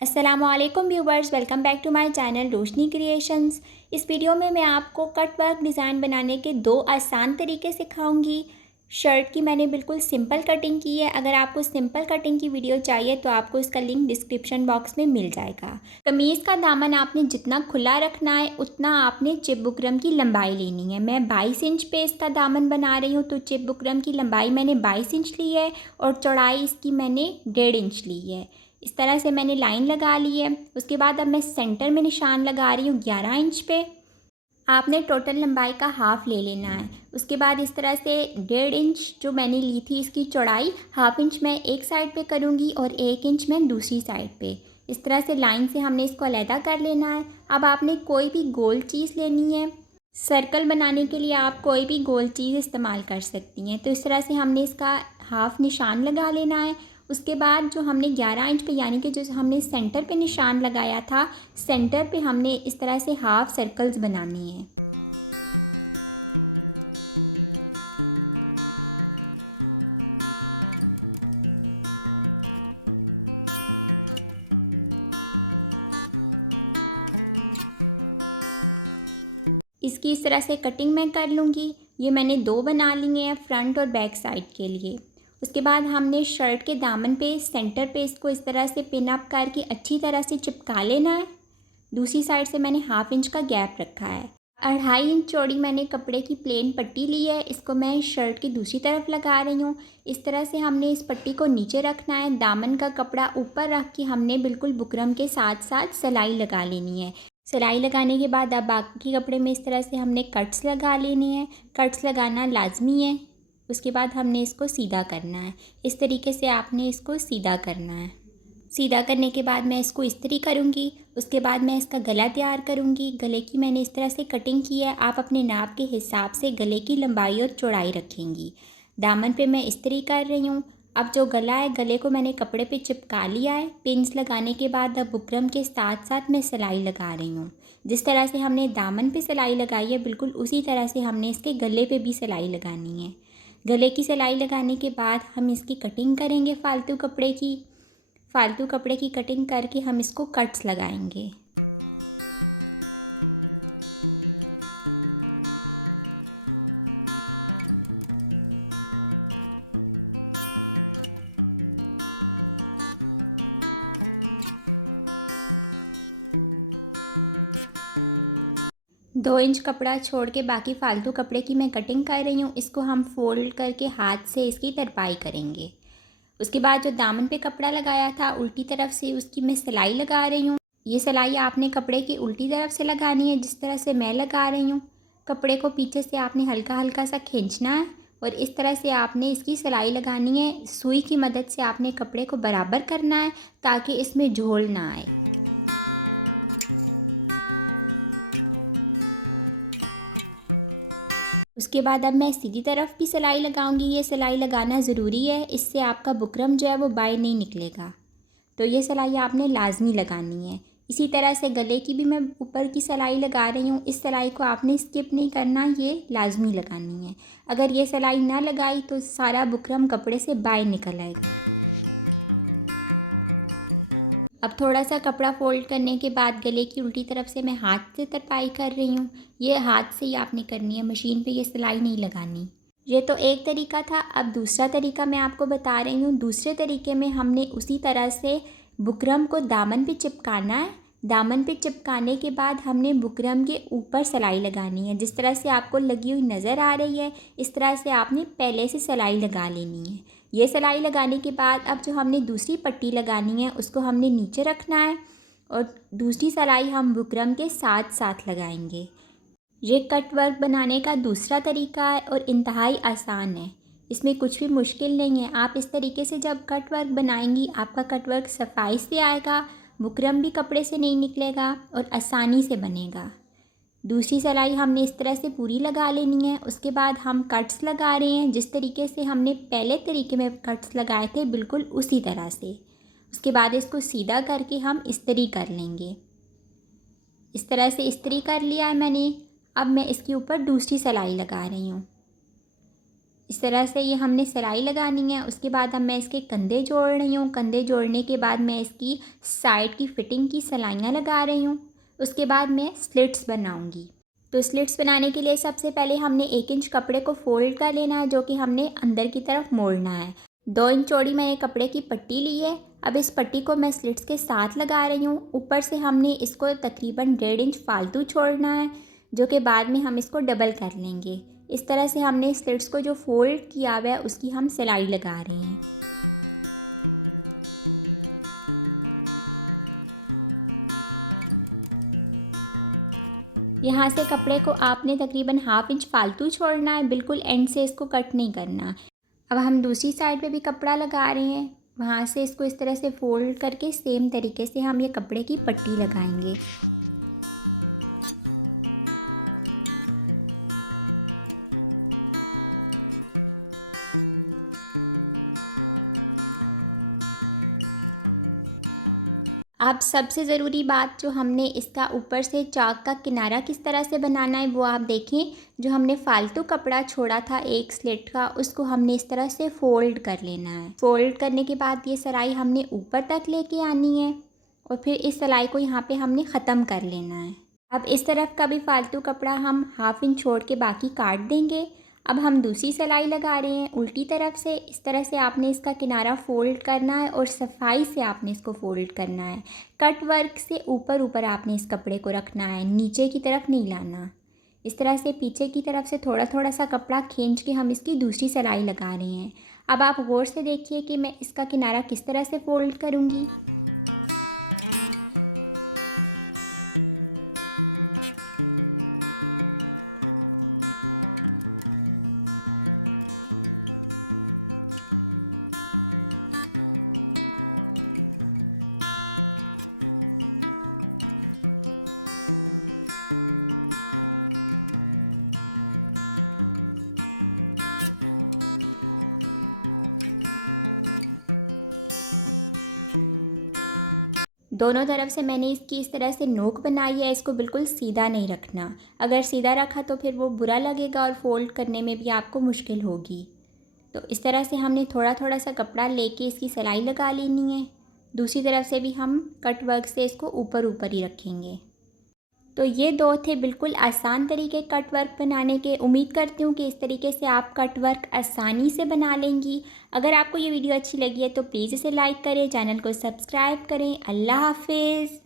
अस्सलामुअलैकुम viewers, welcome back to my channel Roshni creations. इस video में मैं आपको कट वर्क डिज़ाइन बनाने के दो आसान तरीके सिखाऊंगी। शर्ट की मैंने बिल्कुल सिंपल कटिंग की है। अगर आपको सिंपल कटिंग की वीडियो चाहिए तो आपको इसका लिंक डिस्क्रिप्शन बॉक्स में मिल जाएगा। कमीज़ का दामन आपने जितना खुला रखना है उतना आपने चिप बुकरम की लंबाई लेनी है। मैं 22 इंच पे इसका दामन बना रही हूँ, तो चिप बुकरम की लंबाई मैंने 22 इंच ली है और चौड़ाई इसकी मैंने 1.5 इंच ली है। इस तरह से मैंने लाइन लगा ली है। उसके बाद अब मैं सेंटर में निशान लगा रही हूँ 11 इंच पे। आपने टोटल लंबाई का हाफ़ ले लेना है। उसके बाद इस तरह से 1.5 इंच जो मैंने ली थी इसकी चौड़ाई, हाफ़ इंच मैं एक साइड पे करूँगी और 1 इंच मैं दूसरी साइड पे। इस तरह से लाइन से हमने इसको अलहदा कर लेना है। अब आपने कोई भी गोल चीज़ लेनी है। सर्कल बनाने के लिए आप कोई भी गोल चीज़ इस्तेमाल कर सकती हैं। तो इस तरह से हमने इसका हाफ़ निशान लगा लेना है। उसके बाद जो हमने 11 इंच पे यानी कि जो हमने सेंटर पे निशान लगाया था, सेंटर पे हमने इस तरह से हाफ़ सर्कल्स बनाने हैं। इसकी इस तरह से कटिंग मैं कर लूँगी। ये मैंने दो बना लिए हैं फ्रंट और बैक साइड के लिए। उसके बाद हमने शर्ट के दामन पे सेंटर पे इसको इस तरह से पिन अप करके अच्छी तरह से चिपका लेना है। दूसरी साइड से मैंने हाफ़ इंच का गैप रखा है। 2.5 इंच चौड़ी मैंने कपड़े की प्लेन पट्टी ली है। इसको मैं शर्ट की दूसरी तरफ लगा रही हूँ। इस तरह से हमने इस पट्टी को नीचे रखना है। दामन का कपड़ा ऊपर रख के हमने बिल्कुल बुकरम के साथ साथ सिलाई लगा लेनी है। सिलाई लगाने के बाद अब बाकी कपड़े में इस तरह से हमने कट्स लगा लेने हैं। कट्स लगाना लाजमी है। उसके बाद हमने इसको सीधा करना है। इस तरीके से आपने इसको सीधा करना है। सीधा करने के बाद मैं इसको इस्त्री करूँगी। उसके बाद मैं इसका गला तैयार करूँगी। गले की मैंने इस तरह से कटिंग की है। आप अपने नाप के हिसाब से गले की लंबाई और चौड़ाई रखेंगी। दामन पे मैं इस्त्री कर रही हूँ। अब जो गला है, गले को मैंने कपड़े पे चिपका लिया है। पिन्स लगाने के बाद अब बुकरम के साथ साथ मैं सिलाई लगा रही हूँ। जिस तरह से हमने दामन पे सिलाई लगाई है, बिल्कुल उसी तरह से हमने इसके गले पे भी सिलाई लगानी है। गले की सिलाई लगाने के बाद हम इसकी कटिंग करेंगे। फालतू कपड़े की कटिंग करके हम इसको कट्स लगाएंगे। 2 इंच कपड़ा छोड़ के बाकी फालतू कपड़े की मैं कटिंग कर रही हूँ। इसको हम फोल्ड करके हाथ से इसकी तरपाई करेंगे। उसके बाद जो दामन पे कपड़ा लगाया था उल्टी तरफ से उसकी मैं सिलाई लगा रही हूँ। ये सिलाई आपने कपड़े की उल्टी तरफ से लगानी है, जिस तरह से मैं लगा रही हूँ। कपड़े को पीछे से आपने हल्का हल्का सा खींचना है और इस तरह से आपने इसकी सिलाई लगानी है। सुई की मदद से आपने कपड़े को बराबर करना है ताकि इसमें झोल ना आए। उसके बाद अब मैं सीधी तरफ भी सिलाई लगाऊंगी। ये सिलाई लगाना ज़रूरी है, इससे आपका बुकरम जो है वो बाहर नहीं निकलेगा। तो ये सिलाई आपने लाजमी लगानी है। इसी तरह से गले की भी मैं ऊपर की सिलाई लगा रही हूँ। इस सिलाई को आपने स्किप नहीं करना, ये लाजमी लगानी है। अगर ये सिलाई ना लगाई तो सारा बुकरम कपड़े से बाहर निकल आएगा। अब थोड़ा सा कपड़ा फोल्ड करने के बाद गले की उल्टी तरफ से मैं हाथ से तरपाई कर रही हूँ। ये हाथ से ही आपने करनी है, मशीन पे ये सिलाई नहीं लगानी। ये तो एक तरीका था। अब दूसरा तरीका मैं आपको बता रही हूँ। दूसरे तरीके में हमने उसी तरह से बुकरम को दामन पे चिपकाना है। दामन पे चिपकाने के बाद हमने बुकरम के ऊपर सिलाई लगानी है। जिस तरह से आपको लगी हुई नज़र आ रही है, इस तरह से आपने पहले से सिलाई लगा लेनी है। ये सिलाई लगाने के बाद अब जो हमने दूसरी पट्टी लगानी है उसको हमने नीचे रखना है और दूसरी सिलाई हम बुकरम के साथ साथ लगाएंगे। ये कट वर्क बनाने का दूसरा तरीका है और इंतहाई आसान है। इसमें कुछ भी मुश्किल नहीं है। आप इस तरीके से जब कट वर्क बनाएंगी, आपका कट वर्क सफाई से आएगा, बुकरम भी कपड़े से नहीं निकलेगा और आसानी से बनेगा। दूसरी सिलाई हमने इस तरह से पूरी लगा लेनी है। उसके बाद हम कट्स लगा रहे हैं। जिस तरीके से हमने पहले तरीके में कट्स लगाए थे, बिल्कुल उसी तरह से। उसके बाद इसको सीधा करके हम इस्त्री कर लेंगे। इस तरह से इस्त्री कर लिया है मैंने। अब मैं इसके ऊपर दूसरी सिलाई लगा रही हूँ। इस तरह से ये हमने सिलाई लगानी है। उसके बाद अब मैं इसके कंधे जोड़ रही हूँ। कंधे जोड़ने के बाद मैं इसकी साइड की फ़िटिंग की सिलाइयाँ लगा रही हूँ। उसके बाद मैं स्लिट्स बनाऊँगी। तो स्लिट्स बनाने के लिए सबसे पहले हमने 1 इंच कपड़े को फ़ोल्ड कर लेना है, जो कि हमने अंदर की तरफ मोड़ना है। 2 इंच चौड़ी मैंने कपड़े की पट्टी ली है। अब इस पट्टी को मैं स्लिट्स के साथ लगा रही हूँ। ऊपर से हमने इसको तकरीबन 1.5 इंच फालतू छोड़ना है, जो कि बाद में हम इसको डबल कर लेंगे। इस तरह से हमने स्लिट्स को जो फ़ोल्ड किया हुआ है उसकी हम सिलाई लगा रहे हैं। यहाँ से कपड़े को आपने तकरीबन 1/2 इंच फालतू छोड़ना है, बिल्कुल एंड से इसको कट नहीं करना। अब हम दूसरी साइड पे भी कपड़ा लगा रहे हैं। वहाँ से इसको इस तरह से फ़ोल्ड करके सेम तरीके से हम ये कपड़े की पट्टी लगाएंगे। अब सबसे ज़रूरी बात, जो हमने इसका ऊपर से चाक का किनारा किस तरह से बनाना है वो आप देखें। जो हमने फालतू कपड़ा छोड़ा था एक स्लिट का, उसको हमने इस तरह से फ़ोल्ड कर लेना है। फ़ोल्ड करने के बाद ये सिलाई हमने ऊपर तक लेके आनी है और फिर इस सिलाई को यहाँ पे हमने ख़त्म कर लेना है। अब इस तरफ का भी फालतू कपड़ा हम 1/2 इंच छोड़ के बाकी काट देंगे। अब हम दूसरी सिलाई लगा रहे हैं उल्टी तरफ से। इस तरह से आपने इसका किनारा फ़ोल्ड करना है और सफाई से आपने इसको फ़ोल्ड करना है। कट वर्क से ऊपर ऊपर आपने इस कपड़े को रखना है, नीचे की तरफ नहीं लाना। इस तरह से पीछे की तरफ से थोड़ा थोड़ा सा कपड़ा खींच के हम इसकी दूसरी सिलाई लगा रहे हैं। अब आप गौर से देखिए कि मैं इसका किनारा किस तरह से फ़ोल्ड करूँगी। दोनों तरफ से मैंने इसकी इस तरह से नोक बनाई है। इसको बिल्कुल सीधा नहीं रखना। अगर सीधा रखा तो फिर वो बुरा लगेगा और फ़ोल्ड करने में भी आपको मुश्किल होगी। तो इस तरह से हमने थोड़ा थोड़ा सा कपड़ा लेके इसकी सिलाई लगा लेनी है। दूसरी तरफ से भी हम कट वर्क से इसको ऊपर ऊपर ही रखेंगे। तो ये दो थे बिल्कुल आसान तरीके कट वर्क बनाने के। उम्मीद करती हूँ कि इस तरीके से आप कट वर्क आसानी से बना लेंगी। अगर आपको ये वीडियो अच्छी लगी है तो प्लीज़ इसे लाइक करें, चैनल को सब्सक्राइब करें। अल्लाह हाफिज़।